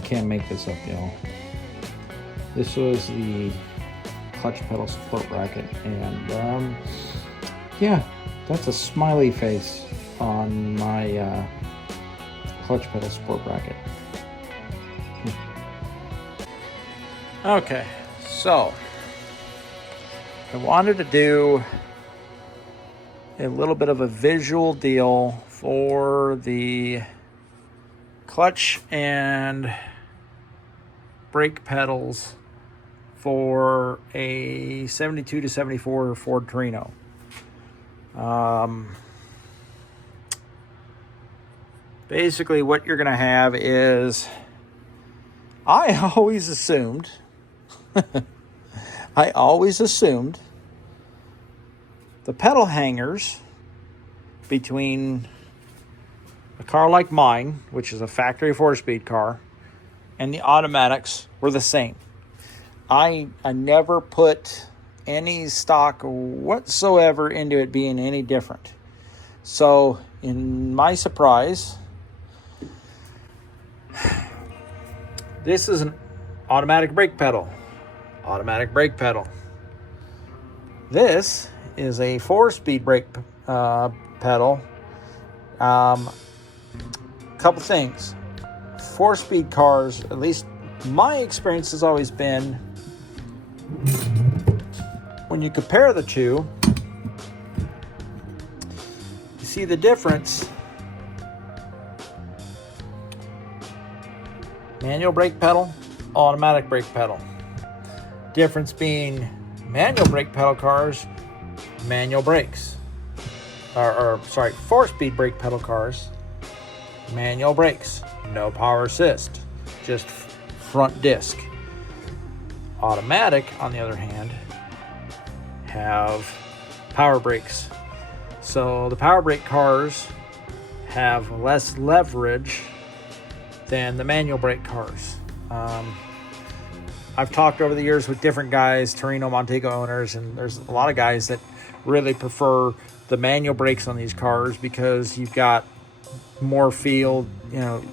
I can't make this up, y'all. This was the clutch pedal support bracket, and yeah, that's a smiley face on my clutch pedal support bracket. Okay, so I wanted to do a little bit of a visual deal for the clutch and brake pedals for a 72 to 74 Ford Torino. Basically what you're going to have is, I always assumed the pedal hangers between a car like mine, which is a factory 4-speed car, and the automatics were the same. I never put any stock whatsoever into it being any different. So, in my surprise, this is an automatic brake pedal. This is a 4-speed brake pedal. Couple things. 4-speed cars, at least my experience has always been, when you compare the two, you see the difference. Manual brake pedal, automatic brake pedal. Difference being manual brake pedal cars, manual brakes. Or 4-speed brake pedal cars, manual brakes, no power assist, just front disc. Automatic, on the other hand, have power brakes. So the power brake cars have less leverage than the manual brake cars. I've talked over the years with different guys, Torino Montego owners, and there's a lot of guys that really prefer the manual brakes on these cars because you've got more feel,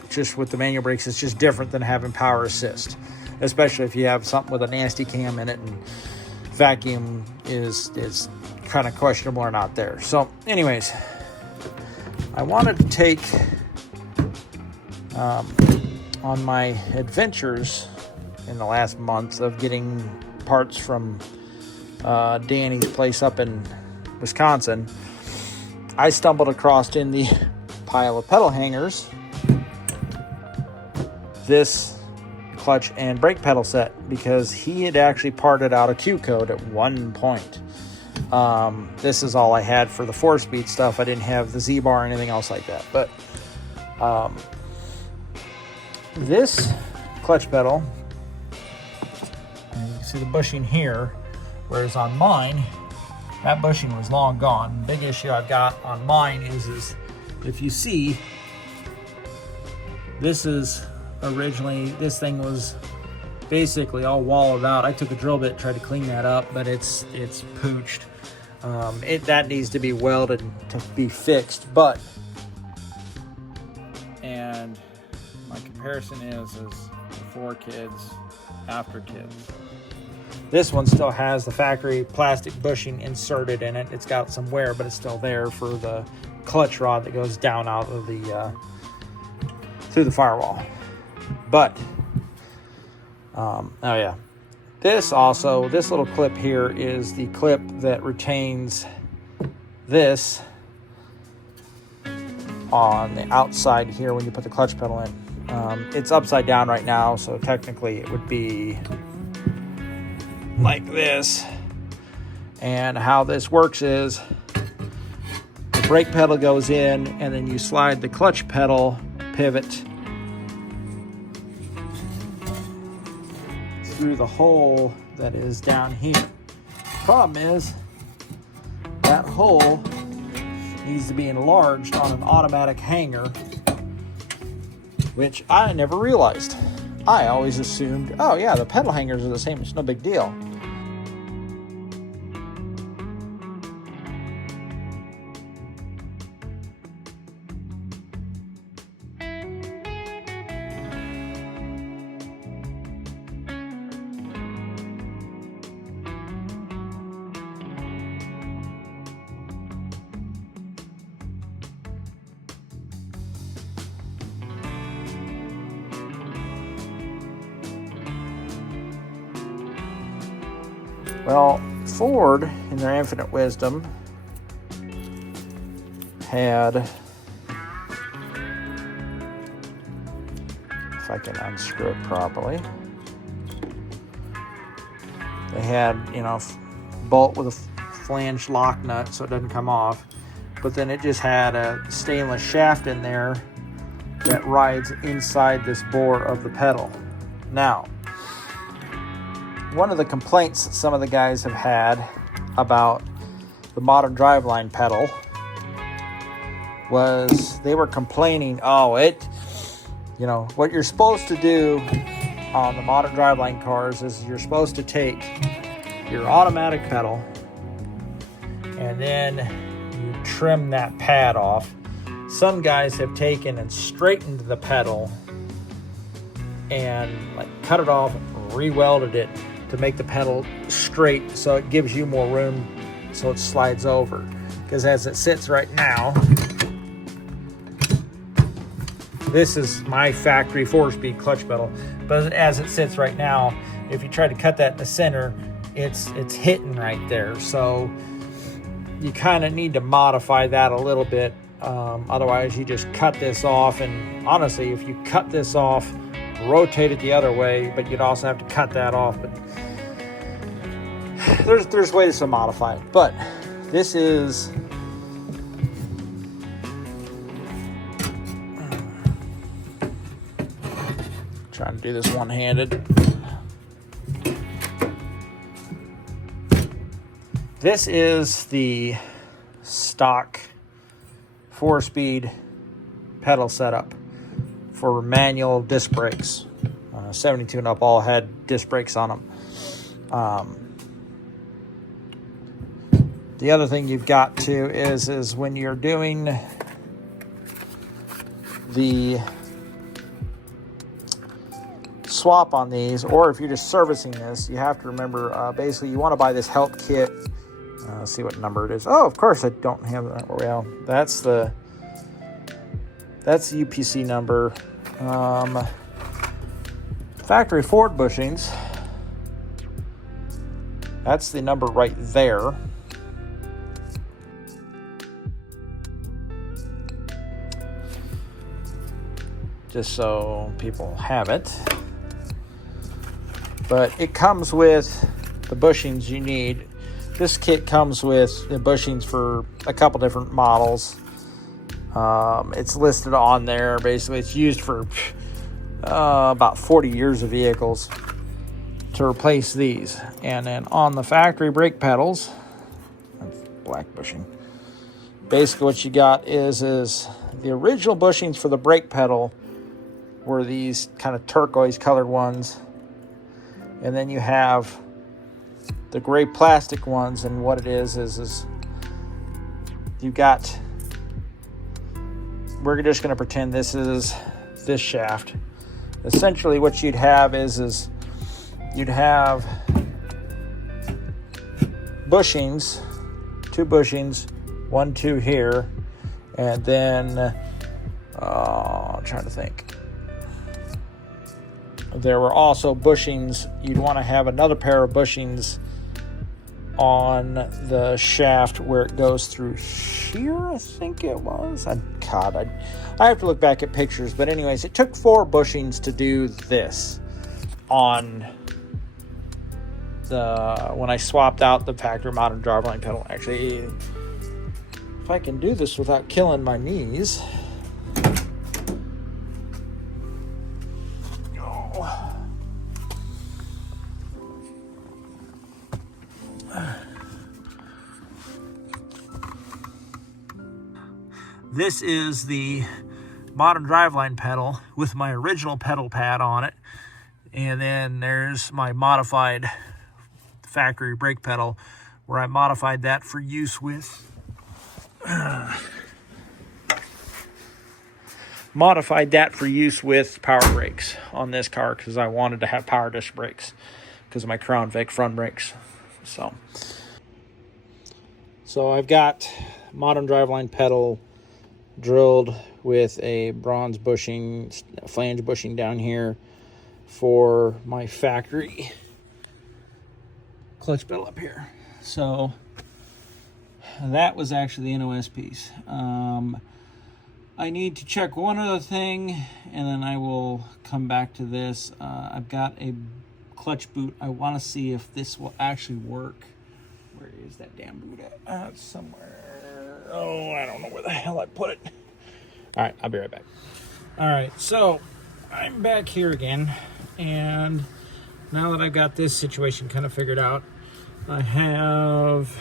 just with the manual brakes. It's just different than having power assist, especially if you have something with a nasty cam in it and vacuum is kind of questionable or not there. So anyways, I wanted to take on my adventures in the last month of getting parts from Danny's place up in Wisconsin, I stumbled across in the pile of pedal hangers this clutch and brake pedal set, because he had actually parted out a Q code at one point. This is all I had for the 4-speed stuff. I didn't have the Z-bar or anything else like that. But this clutch pedal, and you can see the bushing here, whereas on mine, that bushing was long gone. The big issue I've got on mine is if you see, this thing was basically all wallowed out. I took a drill bit, tried to clean that up, but it's pooched. That needs to be welded to be fixed. But, and my comparison is before kids, after kids. This one still has the factory plastic bushing inserted in it. It's got some wear, but it's still there for the clutch rod that goes down out of the through the firewall. But this little clip here is the clip that retains this on the outside here when you put the clutch pedal in. It's upside down right now, so technically it would be like this. And how this works is the brake pedal goes in, and then you slide the clutch pedal pivot through the hole that is down here. Problem is, that hole needs to be enlarged on an automatic hanger, which I never realized. I always assumed, oh yeah, the pedal hangers are the same, it's no big deal. Well, Ford, in their infinite wisdom, had, if I can unscrew it properly, they had, bolt with a flange lock nut so it doesn't come off, but then it just had a stainless shaft in there that rides inside this bore of the pedal. Now, one of the complaints that some of the guys have had about the Modern Driveline pedal was they were complaining, what you're supposed to do on the Modern Driveline cars is you're supposed to take your automatic pedal and then you trim that pad off. Some guys have taken and straightened the pedal and cut it off, re-welded it to make the pedal straight so it gives you more room so it slides over. Because as it sits right now, this is my factory 4-speed clutch pedal, but as it sits right now, if you try to cut that in the center, it's hitting right there. So you kind of need to modify that a little bit. Otherwise, you just cut this off. And honestly, if you cut this off, rotate it the other way, but you'd also have to cut that off. But there's ways to modify it. But this is trying to do this one-handed. This is the stock 4-speed pedal setup for manual disc brakes. 72 and up all had disc brakes on them. The other thing you've got to is when you're doing the swap on these, or if you're just servicing this, you have to remember, basically you want to buy this help kit. Let's see what number it is. Oh, of course I don't have that. Well, that's the UPC number. Factory Ford bushings. That's the number right there. Just so people have it. But it comes with the bushings you need. This kit comes with the bushings for a couple different models. It's listed on there. Basically, it's used for about 40 years of vehicles to replace these. And then on the factory brake pedals, that's black bushing. Basically, what you got is the original bushings for the brake pedal were these kind of turquoise colored ones. And then you have the gray plastic ones, and what it is you got, we're just going to pretend this is this shaft. Essentially what you'd have is you'd have bushings, 2 bushings, 1, 2 here, and then I'm trying to think. There were also bushings. You'd want to have another pair of bushings on the shaft where it goes through here, I think it was. I have to look back at pictures. But anyways, it took 4 bushings to do this on when I swapped out the factory Modern Driveline pedal. Actually, if I can do this without killing my knees. This is the Modern Driveline pedal with my original pedal pad on it. And then there's my modified factory brake pedal where I modified that for use with power brakes on this car, because I wanted to have power disc brakes because of my Crown Vic front brakes. So I've got Modern Driveline pedal drilled with a bronze bushing, flange bushing down here for my factory clutch pedal up here. So that was actually the NOS piece. I need to check one other thing, and then I will come back to this. I've got a clutch boot. I want to see if this will actually work. Where is that damn boot at? It's somewhere. Oh, I don't know where the hell I put it. All right, I'll be right back. All right, so I'm back here again, and now that I've got this situation kind of figured out, I have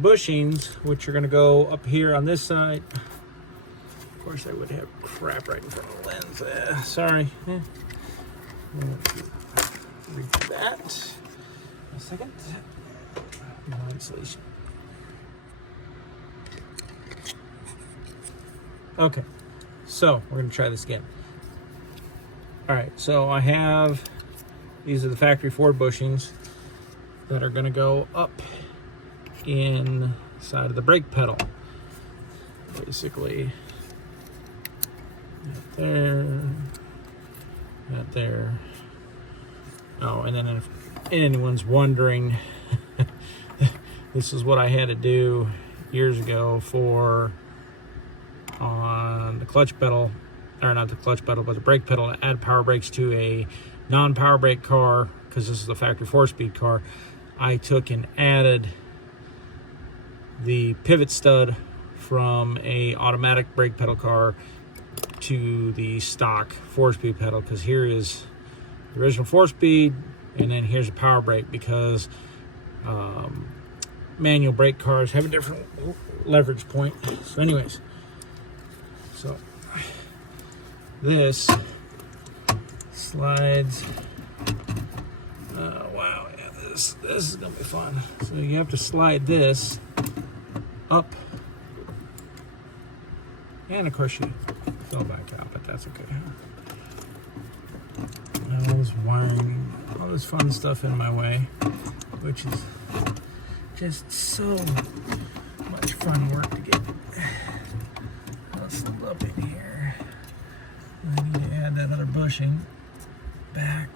bushings, which are going to go up here on this side. Of course, I would have crap right in front of the lens. Sorry. Read that. A second. No insulation. Okay, so we're going to try this again. All right, so I have, these are the factory Ford bushings that are going to go up inside of the brake pedal. Basically, right there, right there. Oh, and then if anyone's wondering, this is what I had to do years ago for on the clutch pedal, or not the clutch pedal, but the brake pedal, to add power brakes to a non-power brake car, because this is a factory 4-speed car. I took and added the pivot stud from a automatic brake pedal car to the stock 4-speed pedal, because here is the original 4-speed, and then here's a power brake, because manual brake cars have a different leverage point. So anyways, so this slides. Wow, yeah, this is gonna be fun. So you have to slide this up, and of course you fell back out, but that's okay. All this wiring, all this fun stuff in my way, which is just so much fun work to get hustled up in here. I need to add that other bushing back.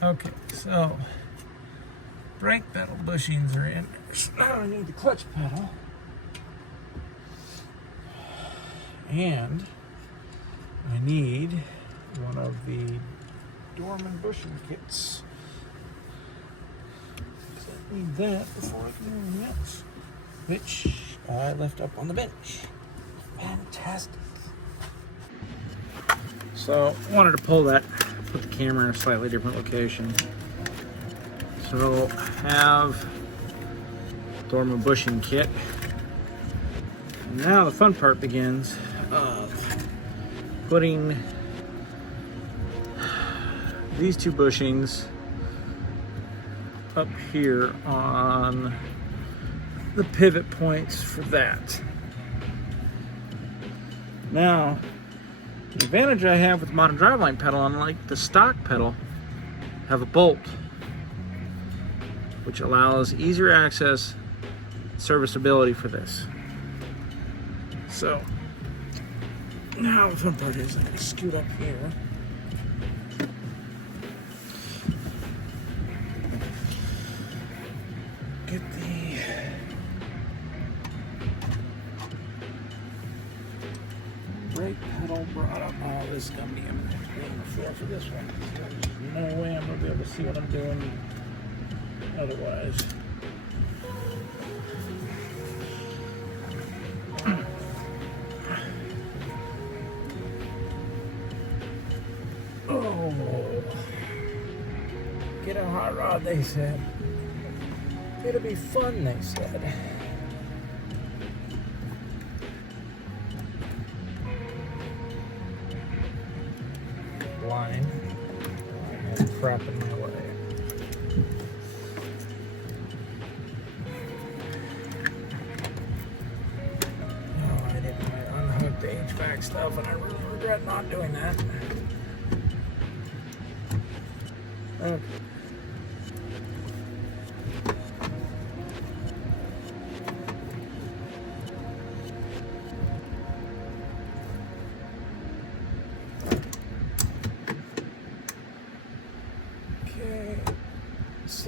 Okay, so brake pedal bushings are in. So now I need the clutch pedal, and I need one of the Dorman bushing kits. So I need that before I can do anything else, which I left up on the bench. Fantastic. So I wanted to pull that, put the camera in a slightly different location. So I have Dorman bushing kit. And now the fun part begins of putting these two bushings up here on the pivot points for that. Now, the advantage I have with the Modern Driveline pedal, unlike the stock pedal, have a bolt, which allows easier access, serviceability for this. So, now the fun part is I'm going to scoot up here. Get the brake pedal brought up. Oh, this is going to be on the floor for this one. There's no way I'm going to be able to see what I'm doing otherwise. Oh, get a hot rod, they said. It'll be fun, they said. Line. And crap in my way. Oh, I didn't unhook the HVAC stuff, and I really regret not doing that. Okay.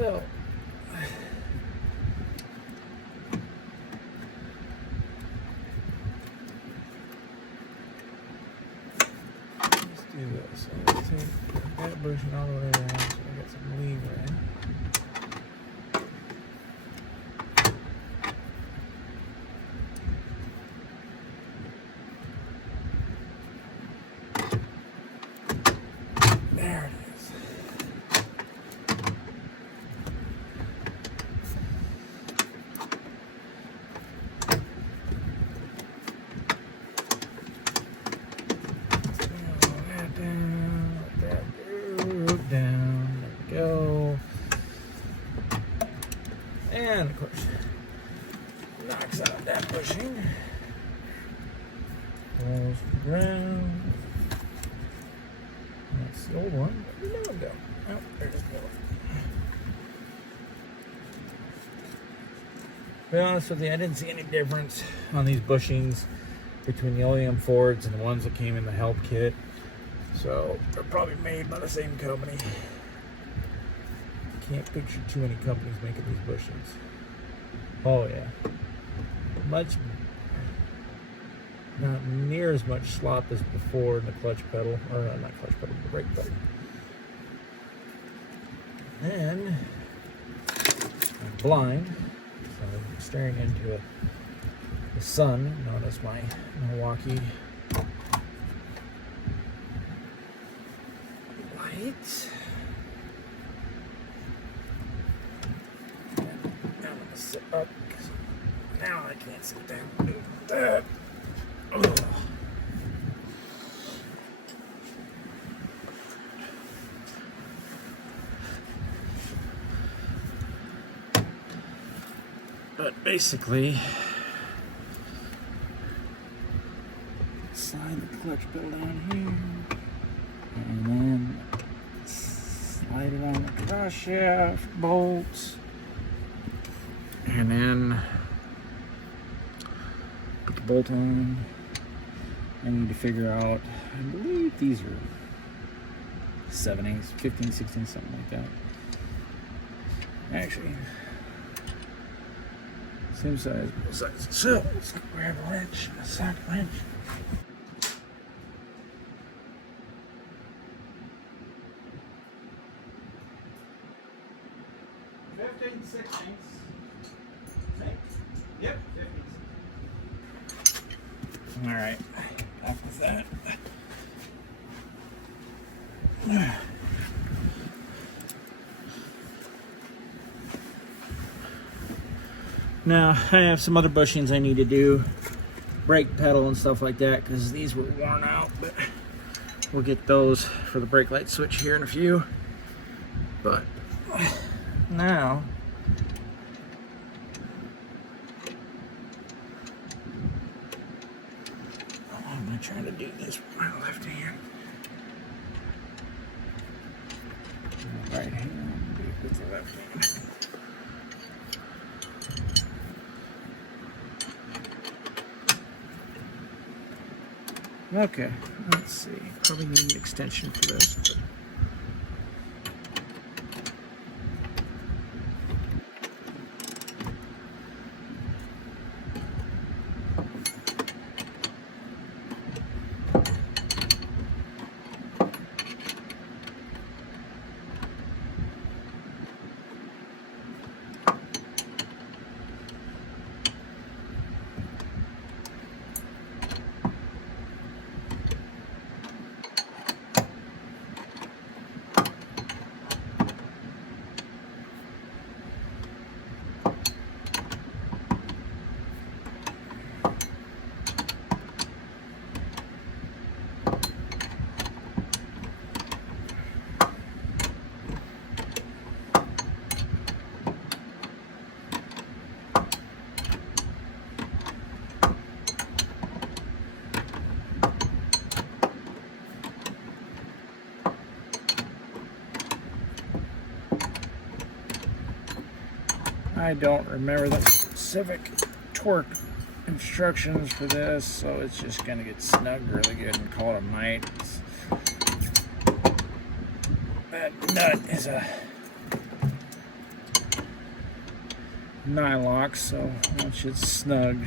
So let's do this. So let's take that bushing all the way around so I got some leeway. There it is. Down, there we go. And of course, knocks out that bushing. Falls to the ground. That's the old one. Where'd the new one go? Oh, there's the new one. To be honest with you, I didn't see any difference on these bushings between the OEM Fords and the ones that came in the help kit. So they're probably made by the same company. Can't picture too many companies making these bushings. Oh yeah, not near as much slop as before in the clutch pedal, or not clutch pedal, the brake pedal. Then I'm blind, so I'm staring into the sun, known as my Milwaukee light. Now I'm gonna sit up because now I can't sit down. That. Ugh. But basically, slide the clutch pedal down here, and then slide it on the cross shaft bolts, and then put the bolt on. I need to figure out, I believe these are 7/8, 15, 16, something like that. Actually, same size, both sides. So let's grab a wrench, a socket wrench. Yep. All right, back with that. Now I have some other bushings I need to do, brake pedal and stuff like that, because these were worn out. But we'll get those for the brake light switch here in a few. But now I'm gonna try to do this with my left hand. My right hand, do it with the left hand. Okay, let's see. Probably need an extension for this. But I don't remember the specific torque instructions for this, so it's just going to get snug really good and call it a night. That nut is a nylock, so that shit's snug.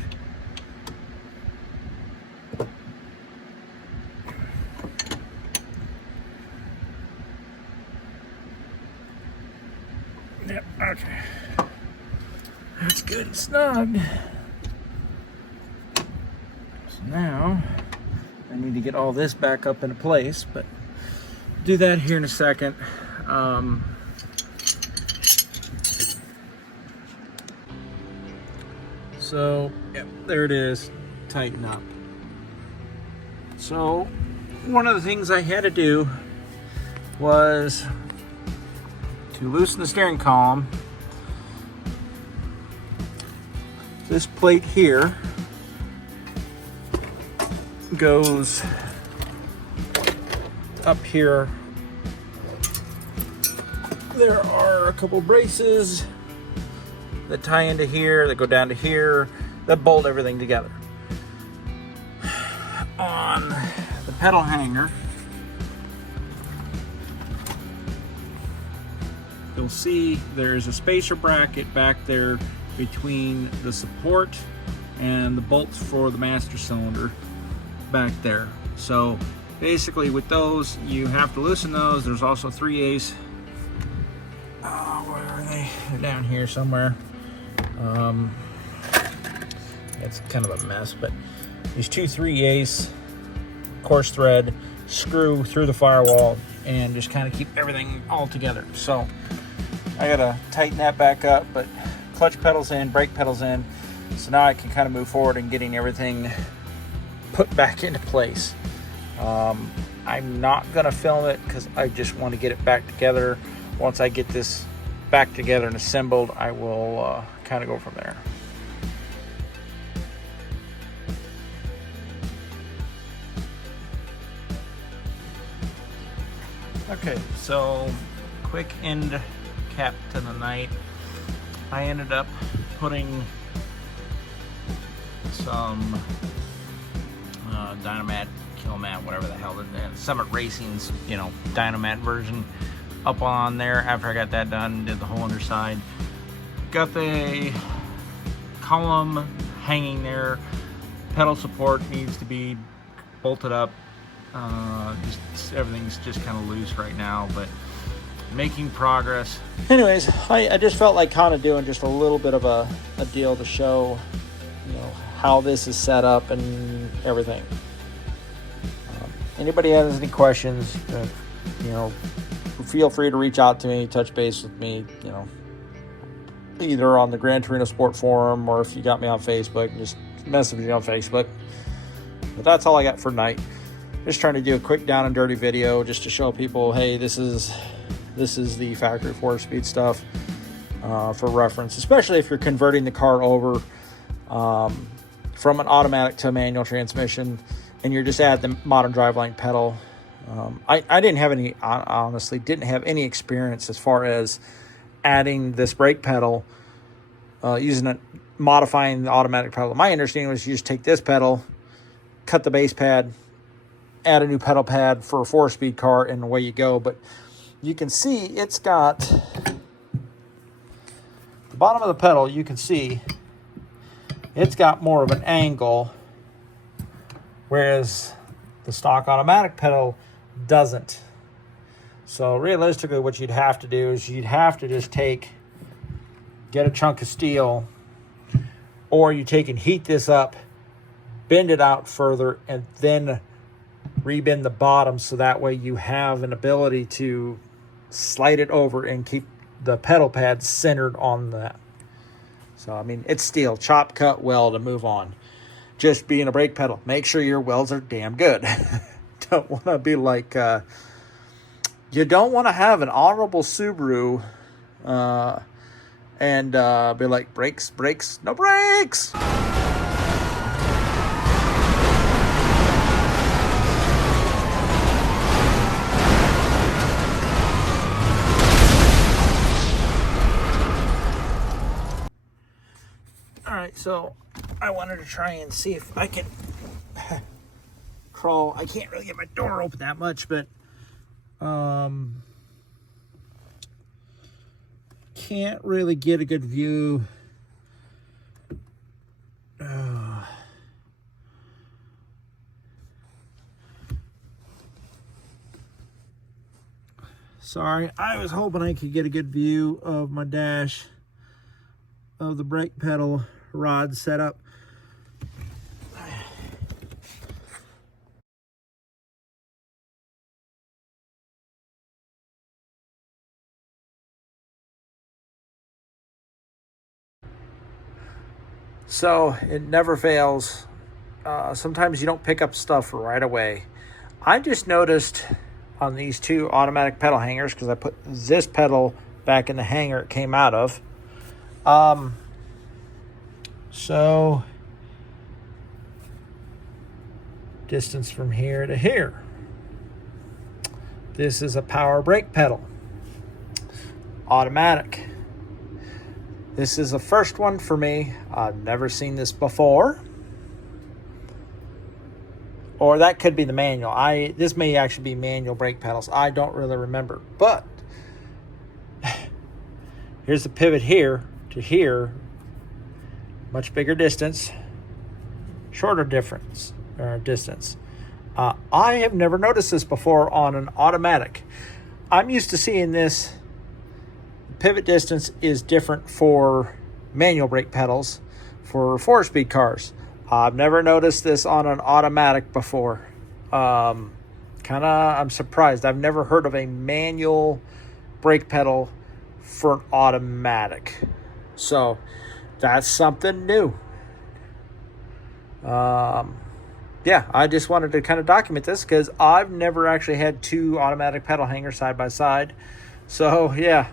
Yep, okay. That's good and snug. So now I need to get all this back up into place, but do that here in a second. So, yep, there it is. Tighten up. So, one of the things I had to do was to loosen the steering column. This plate here goes up here. There are a couple braces that tie into here, that go down to here, that bolt everything together. On the pedal hanger, you'll see there's a spacer bracket back there between the support and the bolts for the master cylinder back there. So basically with those, you have to loosen those. There's also 3/8. Where are they? They're down here somewhere. It's kind of a mess, but these two 3/8 coarse thread screw through the firewall and just kind of keep everything all together. So I gotta tighten that back up, but clutch pedals in, brake pedals in. So now I can kind of move forward and getting everything put back into place. I'm not gonna film it because I just want to get it back together. Once I get this back together and assembled, I will kind of go from there. Okay, so quick end cap to the night. I ended up putting some Dynamat, Killmat, whatever the hell it is, Summit Racing's, Dynamat version up on there. After I got that done, did the whole underside. Got the column hanging there. Pedal support needs to be bolted up. Everything's just kind of loose right now, but making progress. Anyways, I just felt like kind of doing just a little bit of a deal to show, how this is set up and everything. Anybody has any questions, feel free to reach out to me, touch base with me, either on the Gran Torino Sport Forum, or if you got me on Facebook, just message me on Facebook. But that's all I got for tonight. Just trying to do a quick down and dirty video just to show people, hey, this is the factory 4-speed stuff for reference, especially if you're converting the car over from an automatic to a manual transmission and you're just at the Modern Driveline pedal. I honestly didn't have any experience as far as adding this brake pedal, modifying the automatic pedal. My understanding was you just take this pedal, cut the base pad, add a new pedal pad for a 4-speed car, and away you go. But you can see it's got the bottom of the pedal. You can see it's got more of an angle, whereas the stock automatic pedal doesn't. So realistically, what you'd have to do is you'd have to just get a chunk of steel, or you take and heat this up, bend it out further, and then rebend the bottom, so that way you have an ability to slide it over and keep the pedal pad centered on that. So, it's steel, chop, cut, weld, and move on. Just being a brake pedal, make sure your welds are damn good. Don't want to be like, you don't want to have an honorable Subaru and be like, brakes, no brakes. Alright, so I wanted to try and see if I can crawl. I can't really get my door open that much, but can't really get a good view Sorry, I was hoping I could get a good view of my dash of the brake pedal rod setup. So it never fails. Sometimes you don't pick up stuff right away. I just noticed on these two automatic pedal hangers, because I put this pedal back in the hanger it came out of. So distance from here to here. This is a power brake pedal, automatic. This is the first one for me. I've never seen this before. Or that could be the manual. This may actually be manual brake pedals. I don't really remember. But here's the pivot here to here. Much bigger distance. Shorter distance. I have never noticed this before on an automatic. I'm used to seeing this. Pivot distance is different for manual brake pedals for 4-speed cars. I've never noticed this on an automatic before. I'm surprised. I've never heard of a manual brake pedal for an automatic. So that's something new. Yeah, I just wanted to kind of document this because I've never actually had two automatic pedal hangers side by side. So yeah.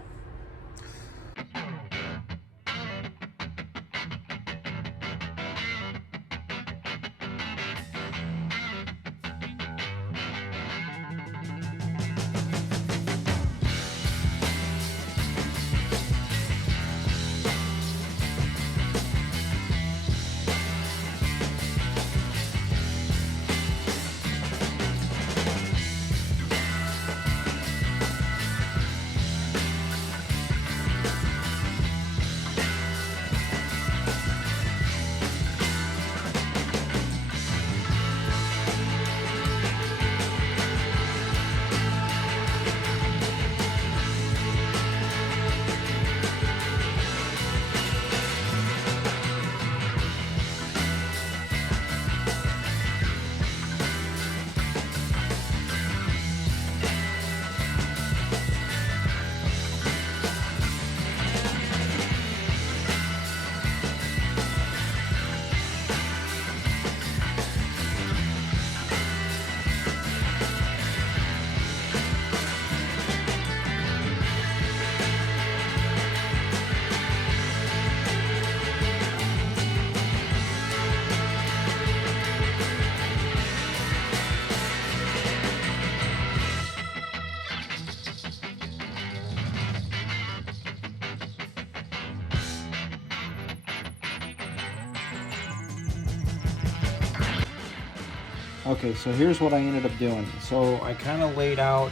Okay, so here's what I ended up doing. So I kind of laid out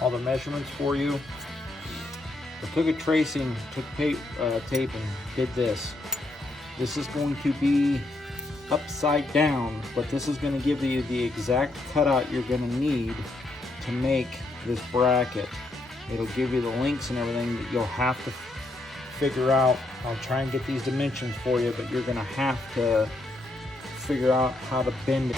all the measurements for you. I took a tracing, took tape and did this. This is going to be upside down, but this is going to give you the exact cutout you're going to need to make this bracket. It'll give you the links and everything that you'll have to figure out. I'll try and get these dimensions for you, but you're going to have to figure out how to bend it.